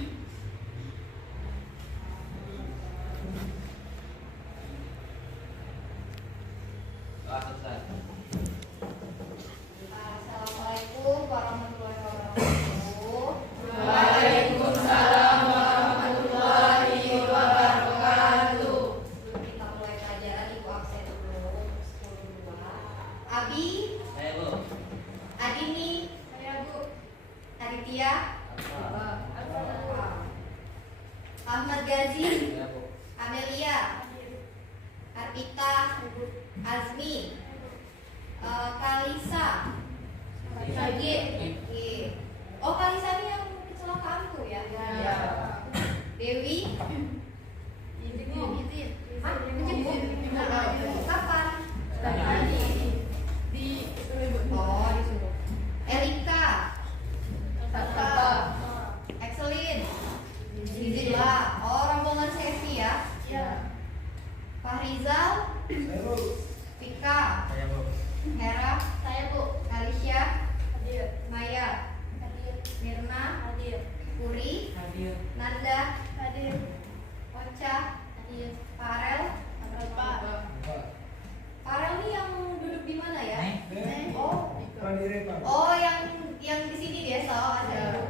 Assalamualaikum warahmatullahi wabarakatuh. Waalaikumsalam warahmatullahi wabarakatuh. Kita mulai pelajaran Ibu absen dulu. 10.2. Abi, Saya Bu. Adini, Saya Bu. Aditya, Apa? Ahmad Gazi, Saya Bu. Amelia, Arpita, Azmi, Kalisa, Sagit. Oh, Kalisa ini yang kecelakaan tuh ya? Ya. Dewi, Izin. Ah, menjemput. Kapan? Oh, disuruh. Erika, Excelin, izin lah. Oh, rombongan Sevi ya. Fahrizal, Vika, Saya Bu. Hera, Saya Bu. Alicia, Hadir. Maya, Hadir. Mirna, Hadir. Puri, Hadir. Nanda, Hadir. Ocha, Hadir. Farel. Pak. Farel ini yang duduk di mana ya? Neng. Oh, yang di sini dia so ada.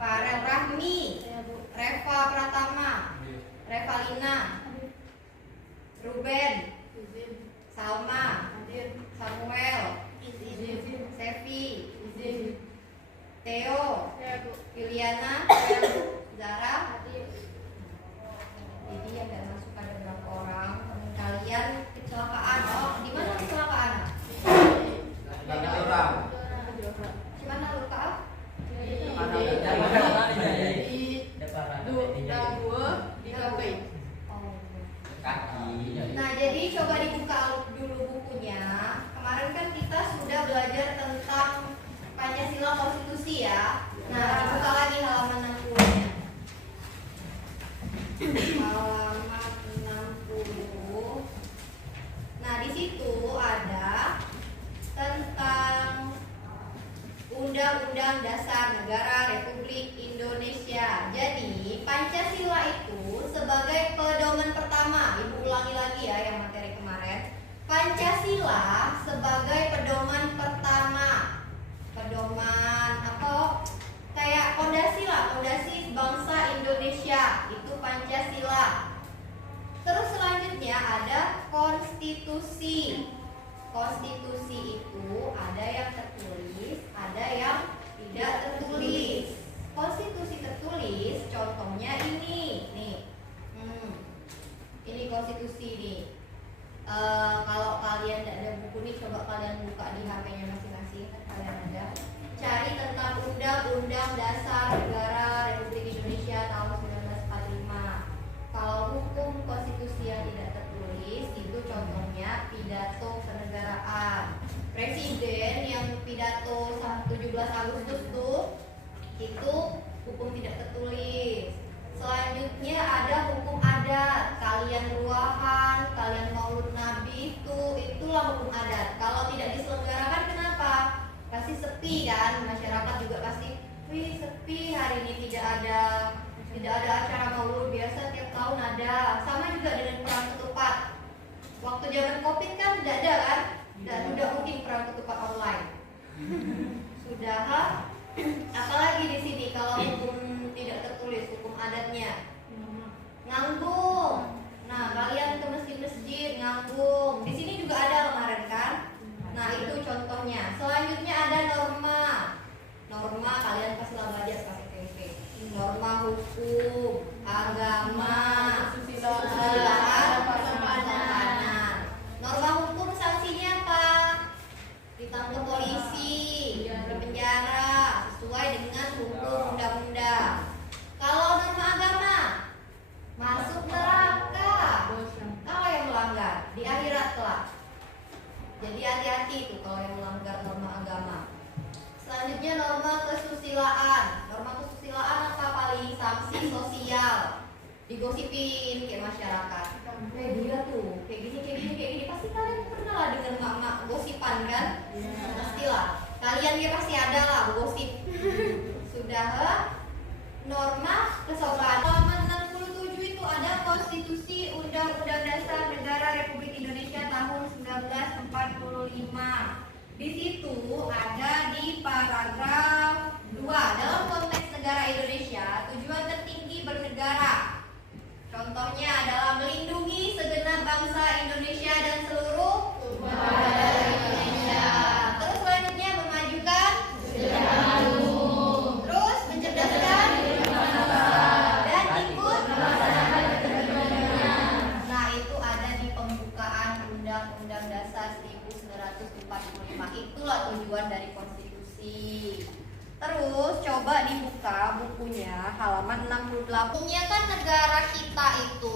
Farel, Rahmi, Saya Bu. Reva Pratama, Revalina, Ruben, Izin. Salma, Hadir. Samuel, Izin. Sevi, Izin. Theo, Saya Bu. Juliana, Zara. Hadir. Jadi yang tidak masuk ada berapa orang? Teman kalian kecelakaan. Oh, di mana kecelakaan? Banyak orang. Di mana luka? Oh. Kaki. Nah, jadi coba dibuka dulu bukunya. Kemarin kan kita sudah belajar tentang Pancasila Konstitusi ya. Nah, dibuka lagi halaman 60-nya. Halaman 60. Nah, di situ ada tentang Undang-Undang Dasar Negara Republik Indonesia. Jadi, Pancasila itu sebagai pedoman pertama. Ibu ulangi lagi ya yang materi kemarin. Pancasila sebagai pedoman pertama. Pedoman atau kayak fondasi lah, fondasi bangsa Indonesia. Itu Pancasila. Terus selanjutnya ada konstitusi. Konstitusi itu ada yang tertulis, ada yang tidak tertulis. Konstitusi tertulis, contohnya ini, nih. Ini konstitusi nih. Kalau kalian tidak ada buku nih, coba kalian buka di HP-nya masing-masing, kan kalian ada. Cari tentang Undang-Undang Dasar Negara Republik Indonesia tahun 1945. Kalau hukum konstitusi yang tidak tertulis, itu contohnya pidato kenegaraan. Presiden yang pidato 17 Agustus tuh, itu hukum tidak tertulis. Selanjutnya ada hukum adat. Kalian ruahan, kalian maulud nabi itulah hukum adat. Kalau tidak diselenggarakan kenapa? Pasti sepi kan, masyarakat juga pasti, wih sepi hari ini tidak ada acara maulud, biasa tiap tahun ada. Sama juga dengan perang ketupat. Waktu zaman Covid kan tidak ada kan? Dan udah mungkin perang ketupat online. Sudah. Apalagi di sini kalau hukum tidak tertulis, hukum adatnya nganggung. Nah, kalian ke masjid-masjid nganggung. Di sini juga ada kemarin kan? Nah, itu contohnya. Selanjutnya ada norma. Norma kalian pasti lah belajar pakai TP. Norma hukum, agama, kesusilaan, pertemanan. Norma hukum sanksinya apa? Ditangkap polisi, dipenjara sesuai dengan hukum undang-undang. Kalau norma agama, masuk neraka. Kalau yang melanggar di akhirat kelak. Jadi hati-hati tuh kalau yang melanggar norma agama. Selanjutnya norma kesusilaan. Norma kesusilaan apa paling? Sanksi sosial. Digosipin kayak masyarakat. Kayak dia tuh, kayak gini. Pasti kalian pernah lah dengar mak-mak gosipan kan? Pastilah. Kalian ya pasti ada lah gosip. Sudah. norma kesopanan. Halaman 67 itu ada Konstitusi Undang-Undang Dasar Negara Republik Indonesia tahun 1945. Di situ ada di paragraf 2, dalam konteks negara Indonesia, tujuan tertinggi bernegara. Contohnya adalah melindungi segenap bangsa Indonesia dan seluruh warga Indonesia. Terus selanjutnya memajukan terus mencerdaskan dan ikut melaksanakan. Nah, itu ada di pembukaan Undang-Undang Dasar 1945. Itulah tujuan dari konstitusi. Terus coba dibuka bukunya halaman 68. Umumnya kan negara kita itu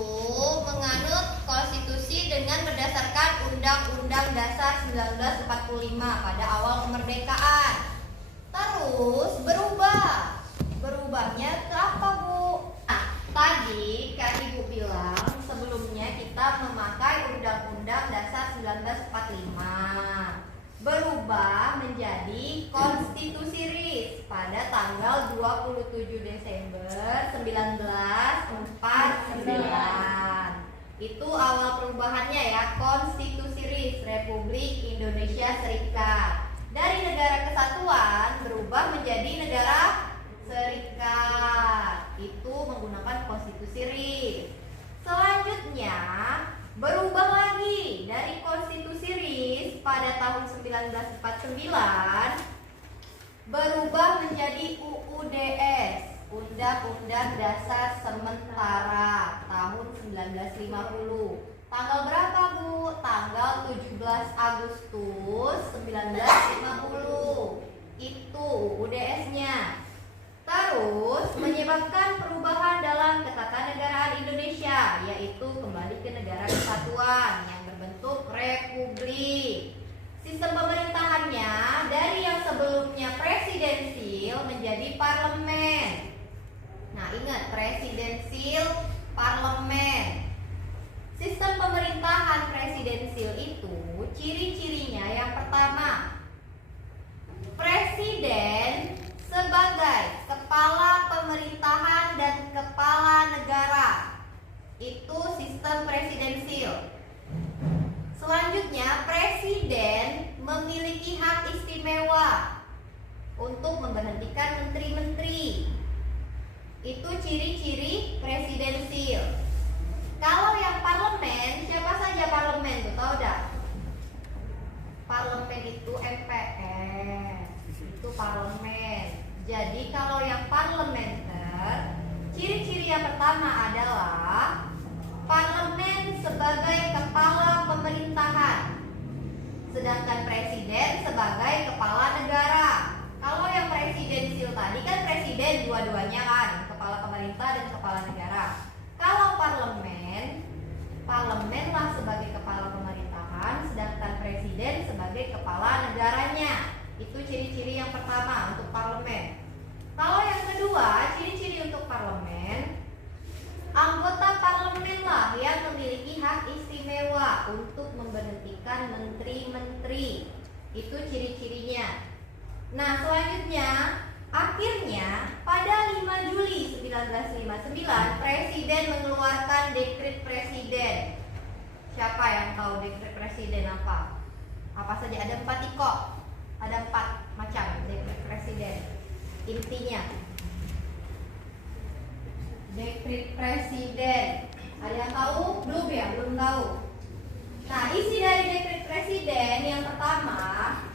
menganut konstitusi dengan berdasarkan Undang-Undang Dasar 1945 pada awal kemerdekaan. Terus berubah. Berubahnya ke apa, Bu? Nah, tadi Kak Ibu bilang sebelumnya kita memakai Undang-Undang Dasar 1945. Berubah menjadi Konstitusi RIS pada tanggal 27 Desember 1949. Itu awal perubahannya ya, Konstitusi RIS Republik Indonesia Serikat. Dari negara kesatuan berubah menjadi negara serikat. Itu menggunakan Konstitusi RIS. Selanjutnya berubah lagi dari Konstitusi RIS pada tahun 1949, berubah menjadi UUDS, Undang-Undang Dasar Sementara tahun 1950. Tanggal berapa, Bu? Tanggal 17 Agustus 1950. Itu UUDS-nya. Terus menyebabkan perubahan dalam ketatanegaraan Indonesia, yaitu kembali ke negara kesatuan yang berbentuk republik. Sistem pemerintahannya dari yang sebelumnya presidensil menjadi parlemen. Nah, ingat, presidensil, parlemen. Sistem pemerintahan presidensil itu ciri-cirinya yang pertama, presiden sebagai kepala pemerintahan dan kepala negara. Itu sistem presidensil. Selanjutnya, presiden memiliki hak istimewa untuk memberhentikan menteri-menteri. Itu ciri-ciri presidensil. Kalau yang parlemen, siapa saja parlemen tuh, tahu dah? Parlemen itu MPR. Itu parlemen. Jadi kalau yang parlementer, ciri-ciri yang pertama adalah parlemen sebagai kepala pemerintahan, sedangkan presiden sebagai kepala negara. Kalau yang presidensil tadi kan presiden dua-duanya kan, kepala pemerintah dan kepala negara. Kalau parlemen, parlemenlah sebagai kepala pemerintahan, sedangkan presiden sebagai kepala negaranya. Itu ciri-ciri yang pertama untuk parlemen. Kalau yang kedua, ciri-ciri untuk parlemen, anggota parlemen lah yang memiliki hak istimewa untuk memberhentikan menteri-menteri. Itu ciri-cirinya. Nah, selanjutnya, akhirnya pada 5 Juli 1959 Presiden mengeluarkan dekret presiden. Siapa yang tahu dekret presiden apa? Apa saja? Ada 4 iko. Ada 4 macam dekret presiden. Intinya dekret presiden. Ada yang tahu? Belum ya? Belum tahu. Nah, isi dari dekret presiden yang pertama,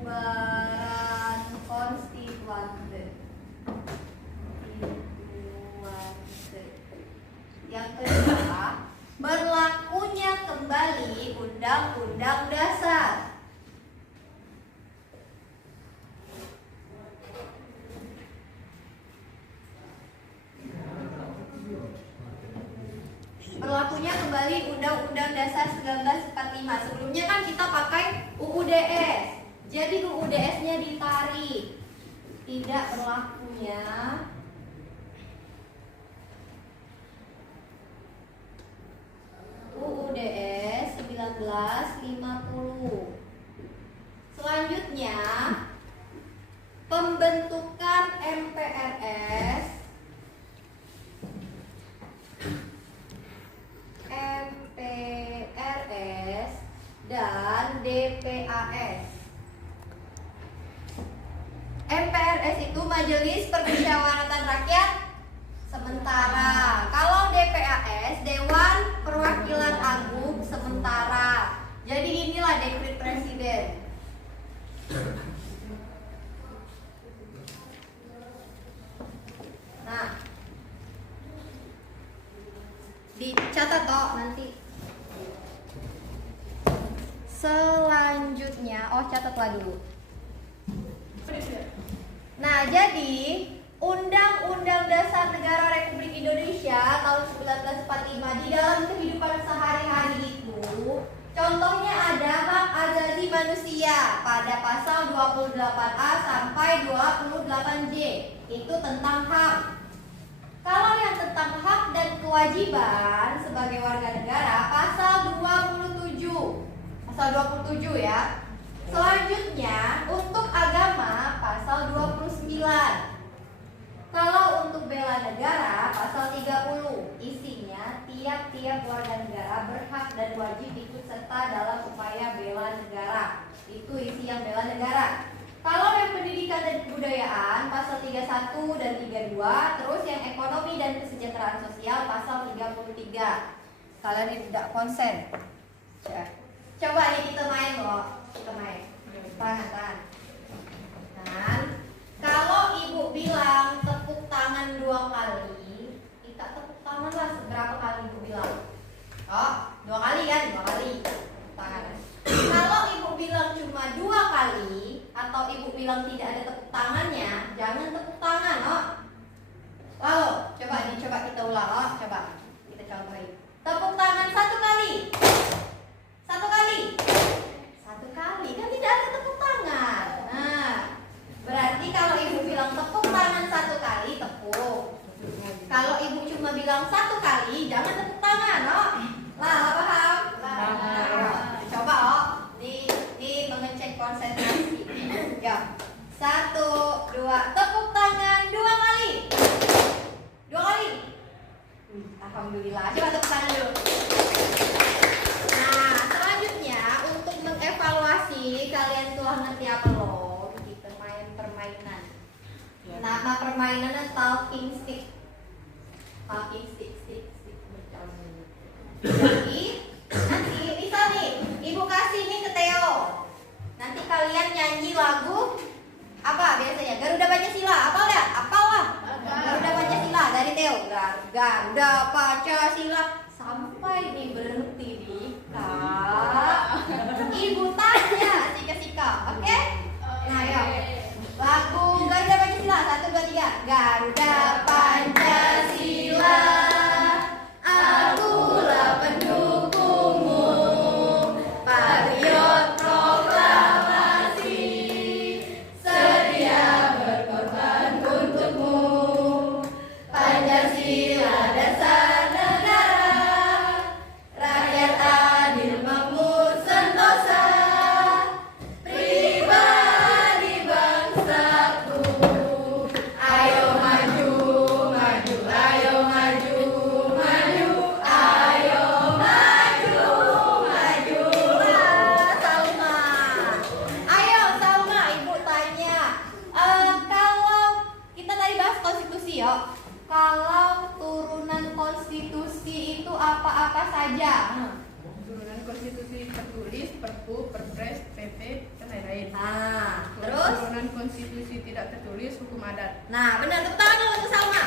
pembubaran konstituante. Yang kedua, berlakunya kembali Undang-Undang Dasar. Berlakunya kembali Undang-Undang Dasar 1945. Sebelumnya kan kita pakai UUDS. Jadi UUDS-nya ditarik. Tidak berlakunya UUDS 1950. Selanjutnya, pembentukan MPRS dan DPAS. MPRS itu Majelis Permusyawaratan Rakyat sementara. Kalau DPAS, Dewan Perwakilan Agung sementara. Jadi inilah dekret presiden. Nah, dicatat toh nanti. Selanjutnya, catatlah dulu. Nah, jadi Undang-Undang Dasar Negara Republik Indonesia tahun 1945 di dalam kehidupan sehari-hari itu, contohnya ada hak asasi manusia pada pasal 28A sampai 28J. Itu tentang hak. Kalau yang tentang hak dan kewajiban sebagai warga negara, pasal 27. Pasal 27 ya. Selanjutnya, untuk agama, pasal 29. Kalau untuk bela negara, pasal 30. Isinya, tiap-tiap warga negara berhak dan wajib ikut serta dalam upaya bela negara. Itu isi yang bela negara. Kalau yang pendidikan dan kebudayaan, pasal 31 dan 32. Terus yang ekonomi dan kesejahteraan sosial, pasal 33. Kalian ini tidak konsen. Coba nih kita main loh. Kita main. Tahan. Dan kalau ibu bilang tepuk tangan 2 kali, kita tepuk tangan lah seberapa kali ibu bilang. 2 kali kan? 2 kali. Tangan. Kalau ibu bilang cuma 2 kali, atau ibu bilang tidak ada tepuk tangannya, jangan tepuk tangan. Lalu, coba kita ulang. Coba kita contohin. Tepuk tangan 1 kali. 1 kali. 1 kali. Kan tidak ada tepuk tangan. Nah, berarti kalau ibu bilang tepuk tangan 1 kali, tepuk. Kalau ibu cuma bilang 1 kali, jangan tepuk tangan. Paham? Coba di mengecek konsentrasi. Ya. 1, 2, tepuk tangan 2 kali. 2 kali. Alhamdulillah. Coba tepuk tangan dulu. Nah, selanjutnya untuk mengevaluasi kalian telah ngerti apa loh? Kita main permainan. Nama permainannya talking stick. Talking stick. Jadi nanti misal nih, ibu kasih ini ke Theo. Nanti kalian nyanyi lagu apa biasanya? Garuda Pancasila. Apal ya? Apal lah. Garuda Pancasila dari Theo. Garuda Pancasila sampai nih berhenti di ibu tanya sika. Oke? Nah, yuk. Lagu Garuda Pancasila 1, 2, 3. Garuda Pancasila, akulah pendukungmu, patriot proklamasi, sedia berkorban untukmu. Pancasila dasar negara, rakyat adil makmur sentosa, pribadi bangsaku. Ayo maju, ayo maju, majulah Salma. Ayo Salma, ibu tanya. Kalau kita tadi bahas konstitusi ya, kalau turunan konstitusi itu apa-apa saja? Turunan konstitusi tertulis, perpu, perpres, pp, dan lain-lain. Nah, terus? Turunan konstitusi tidak tertulis, hukum adat. Nah, benar. Tepuk tangan dulu untuk Salma.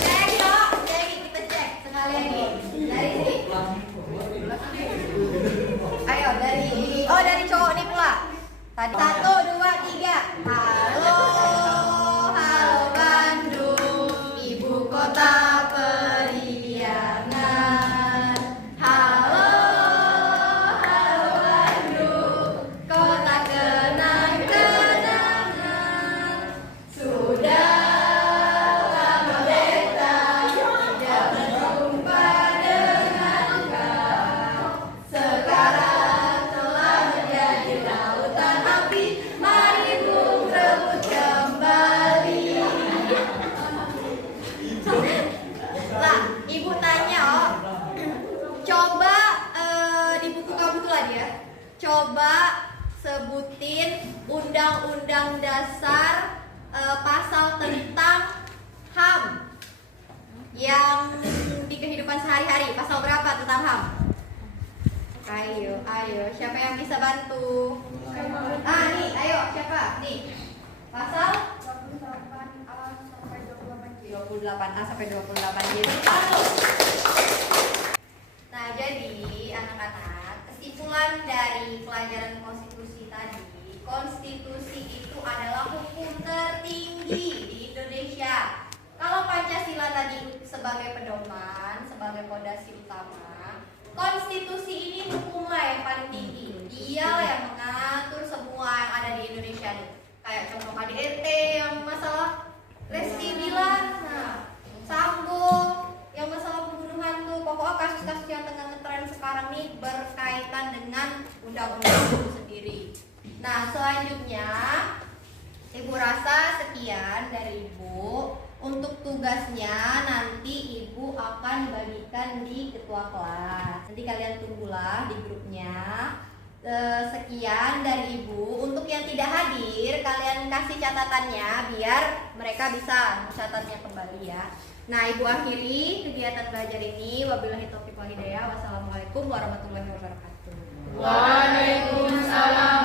Cek yuk, kita cek sekalian nih. Dari sini. Ayo dari cowok nih pula. Tadi 1, 2, 3. Halo Bandung, ibu kota periangan. Halo Bandung, kota kenang-kenangan. Sudah coba sebutin Undang-Undang Dasar pasal tentang HAM yang di kehidupan sehari-hari. Pasal berapa tentang HAM? Ayo, siapa yang bisa bantu? Nih, ayo, siapa? Nih, pasal 28A sampai 28J. Nah, jadi anak-anak, kesimpulan dari pelajaran konstitusi tadi, konstitusi itu adalah hukum tertinggi di Indonesia. Kalau Pancasila tadi sebagai pedoman, sebagai fondasi utama, konstitusi ini hukumlah yang paling tinggi. Dialah yang mengatur semua yang ada di Indonesia nih. Kayak contoh KDRT yang masalah Lesti Bilar, nah, Sambo yang masalah pembunuhan tuh, pokoknya kasus-kasus yang tengah ngetren sekarang nih berkaitan dengan undang-undang itu sendiri. Nah, selanjutnya Ibu rasa sekian dari Ibu. Untuk tugasnya nanti Ibu akan bagikan di ketua kelas. Nanti kalian tunggulah di grupnya. Sekian dari Ibu. Untuk yang tidak hadir, kalian kasih catatannya biar mereka bisa mencatatnya kembali ya. Nah, Ibu akhiri kegiatan belajar ini. Wabillahi taufiq wal hidayah. Wassalamualaikum warahmatullahi wabarakatuh. Waalaikumsalam